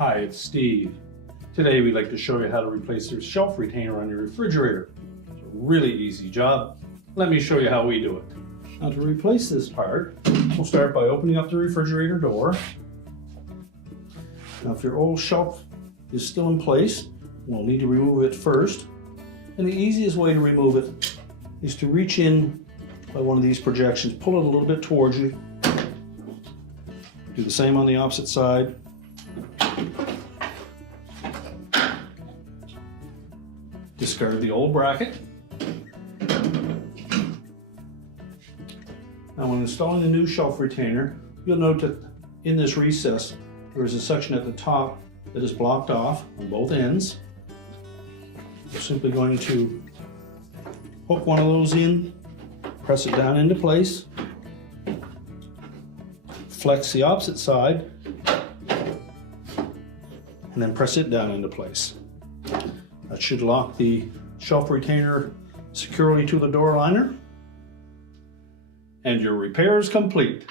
Hi, it's Steve. Today we'd like to show you how to replace your shelf retainer on your refrigerator. It's a really easy job. Let me show you how we do it. Now to replace this part, we'll start by opening up the refrigerator door. Now if your old shelf is still in place, we'll need to remove it first. And the easiest way to remove it is to reach in by one of these projections, pull it a little bit towards you. Do the same on the opposite side. Discard the old bracket. Now when installing the new shelf retainer, you'll note that in this recess, there is a section at the top that is blocked off on both ends. We're simply going to hook one of those in, press it down into place, flex the opposite side, and then press it down into place. That should lock the shelf retainer securely to the door liner, and your repair is complete.